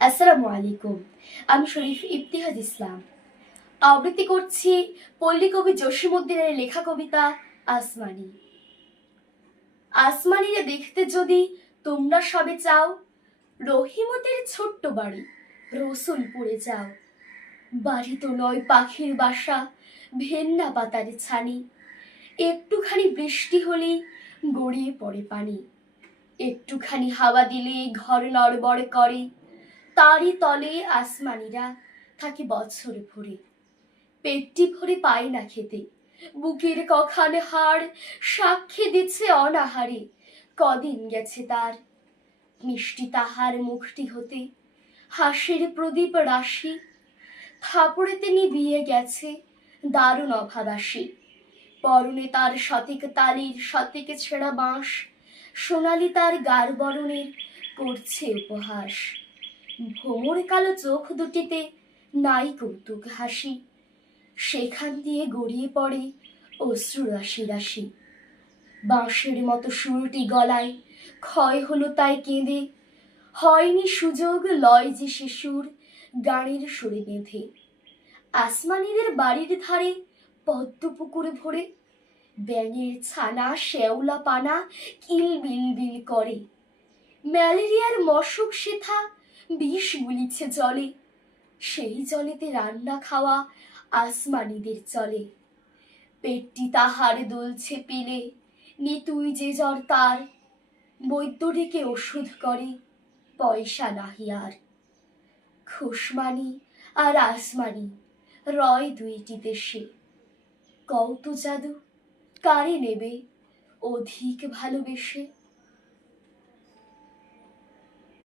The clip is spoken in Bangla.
আসসালামু আলাইকুম। আমি শরীফ ইফতিহাজ ইসলাম। আবৃত্তি করছি পল্লী কবি জসীমউদ্দিনের লেখা কবিতা আসমানি। আসমানিরে দেখতে যদি তোমরা সবে চাও, রহিমতের ছোট্ট বাড়ি রসুলপুরে যাও। বাড়ি তো নয় পাখির বাসা, ভেন্না পাতার ছানি। একটুখানি বৃষ্টি হলেই গড়িয়ে পড়ে পানি। একটুখানি হাওয়া দিলে ঘর নড়বড় করে। তারই তলে আসমানিরা থাকে বছর ভরে। পেটটি ভরে পায় না খেতে, বুকের কখান হাড় সাক্ষী দিচ্ছে অনাহারে কদিন গেছে তার। মিষ্টি তাহার মুখটি হতে হাসির প্রদীপ রাশি, থাপড়েতে নিভিয়ে গেছে দারুণ অভাবাসী। পরনে তার শতেক তালির শতেক ছেঁড়া বাঁশ, সোনালি তার গার বরণের করছে উপহাস। ভোমর কালো চোখ দুটিতে নাই কৌতুক হাসি, সেখান দিয়ে গড়িয়ে পড়ে অশ্রু রাশি রাশি। বাঁশের মতো সুরটি গলায় ক্ষয় হলো তাই কেঁদে, হয়নি সুযোগ লয় যে সে সুর গানের সুরে বেঁধে। আসমানিদের বাড়ির ধারে পদ্ম পুকুরে ভরে ব্যাঙের ছানা শ্যাওলা পানা কিল বিল বিল করে। ম্যালেরিয়ার মশক সেথা বিষ গুলিছে জলে, সেই জলেতে রান্না খাওয়া আসমানিদের চলে। পেটটি তাহার দুলছে পিলে, নিতুই যে জ্বর তার, বৈদ্য ডেকে ওষুধ করে পয়সা নাহি আর। খুশমানি আর আসমানি রয় দুইটি দেশে, কত জাদু কারে নেবে অধিক ভালোবেসে।